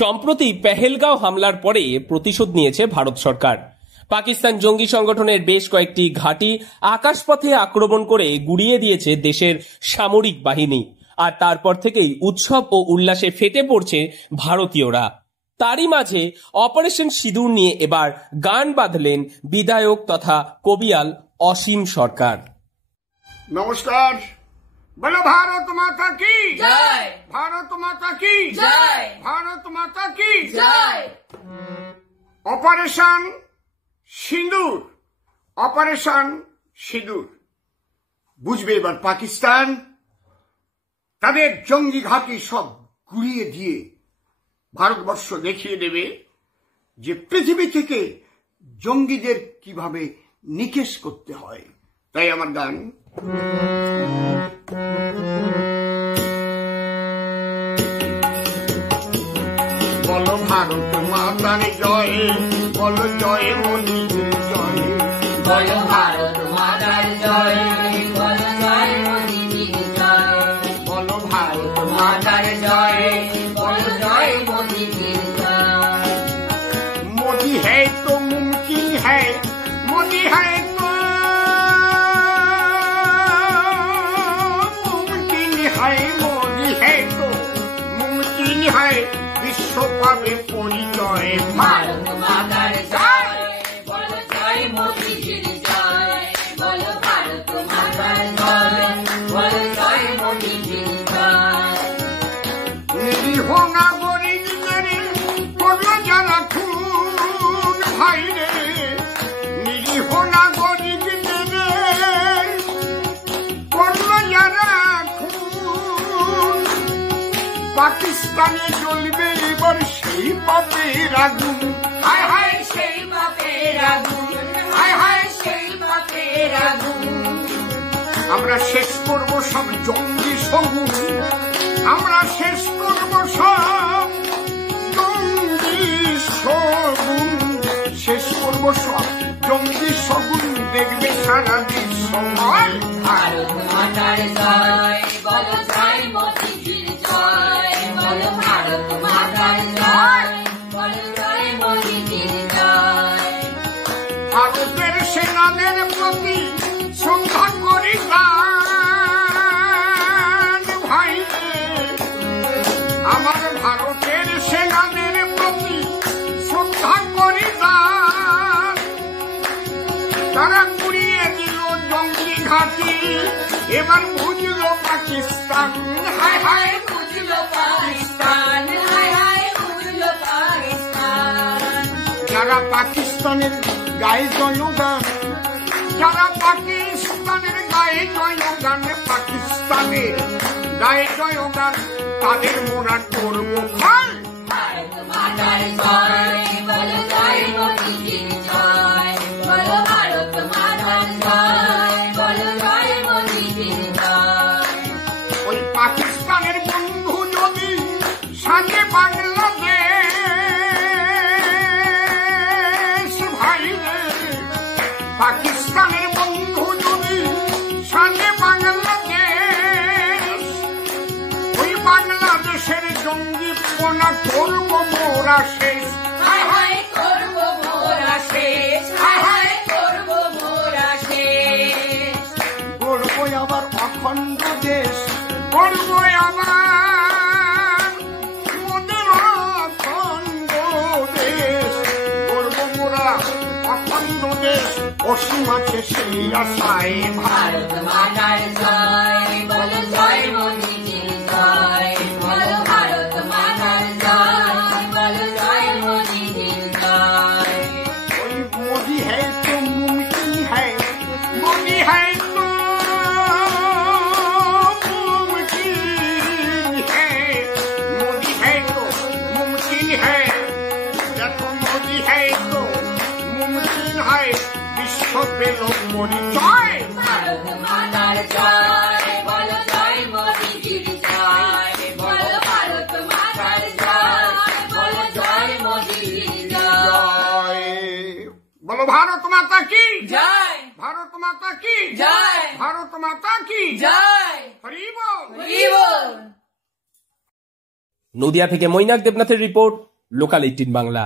সম্প্রতি পেহেলগাঁও হামলার পরে প্রতিশোধ নিয়েছে ভারত সরকার। পাকিস্তান জঙ্গি সংগঠনের বেশ কয়েকটি ঘাঁটি আকাশপথে আক্রমণ করে গুড়িয়ে দিয়েছে দেশের সামরিক বাহিনী। আর তারপর থেকেই উৎসব ও উল্লাসে ফেটে পড়ছে ভারতীয়রা। তারই মাঝে অপারেশন সিঁদুর নিয়ে এবার গান বাঁধলেন বিধায়ক তথা কবিয়াল অসীম সরকার। নমস্কার। বলো ভারত মাতা কি জয়, ভারত মাতা কি জয়, ভারত মাতা কি জয়। অপারেশন সিঁদুর, অপারেশন সিঁদুর। বুঝবে এবার পাকিস্তান, তাদের জঙ্গি ঘাঁটি সব গুড়িয়ে দিয়ে ভারতবর্ষ দেখিয়ে দেবে যে পৃথিবী থেকে জঙ্গিদের কিভাবে নিকেশ করতে হয়। তাই আমার গান। বলো ভারত মাতার জয়, বলো জয় মোদীজির জয়, বলো ভারত মাতার জয়, বলো জয় মোদীজির জয়, বলো ভারত মাতার জয়, বলো জয় মোদীজির জয়। मोदी है तो मुमकिन है, मोदी है तो मुमकिन है, मोदी है तो मुमकिन है, विश्व पावे परिचय ভারত মাতার জয়, বলো জয় মোদীজির জয়, বলো ভারত মাতার জয়, বলো জয় মোদীজির জয়। নিরীহ নাগরিকদের করলো যারা খুন, ভাই রে নিরীহ নাগরিকদের করলো যারা খুন। পাকিস্তানে জ্বলবে এবার সেই পাপের আগুন, হায় হায় সেই পাপের আগুন, হায় হায় সেই পাপের আগুন। আমরা শেষ করব সব জঙ্গি সগুন, আমরা শেষ করব সব জঙ্গি সগুন, শেষ করব সব জঙ্গি সগুন। দেখবে সারা বিশ্বময় ভারত মাতার জয়, বলো জয় মোদীজির জয়, বলো ভারত মাতার জয়, বলো জয় মোদীজির জয়। ভারতের সেনাদের প্রতি শ্রদ্ধা করি গান, ভাই রে আমার ভারতের সেনাদের প্রতি শ্রদ্ধা করি গান। তারা গুড়িয়ে দিল জঙ্গি ঘাঁটি, এবার বুঝলো পাকিস্তান, হায় হায় বুঝলো পাকিস্তান, হায় হায় বুঝলো পাকিস্তান। যারা পাকিস্তানের গায়ে জয়গান, যারা পাকিস্তানের গায়ে জয়গান, পাকিস্তানের গায়ে জয়গান, তাদের মোরা করবো ফল। ভারত মাতার জয়, বলো জয় মোদীজির জয়, বলো ভারত মাতার জয়, বলো জয় মোদীজির জয়। ওই পাকিস্তানের বন্ধু যদি সাথে বাংলাদেশ, ভাই রে পাকিস্তানের বন্ধু যদি সাথে বাংলাদেশ, ওই বাংলাদেশের জঙ্গি পোনা করবো মোরা শেষ, হায় হায় করবো মোরা শেষ, হায় হায় করবো মোরা শেষ। গড়বো আবার অখণ্ড দেশ, গড়বো আবার মোদের অখণ্ড দেশ, গড়বো মোরা অখণ্ড দেশ। অসীম আছে সেই আশায় ভারত মাতার জয়, বলো জয় মোদীজির জয়, বলো ভারত মাতার জয়, বলো জয় মোদীজির জয়। ওই মোদি है तो मुमकिन है, मोदी है तो मुमकिन है, मोदी है तो मुमकिन है, देखो मोदी है तो मुमकिन है, विश्व पेल परिचय। ভারত মাতার জয়, বলো জয় মোদীজির জয়, বলো ভারত মাতার জয়, বলো জয় মোদীজির জয়। বলো ভারত মাতা কি জয়, ভারত মাতা কি জয়, ভারত মাতা কি জয়। হরি বল। হরি বল। নদিয়া থেকে মৈনাক দেবনাথের রিপোর্ট, লোকাল 18 বাংলা।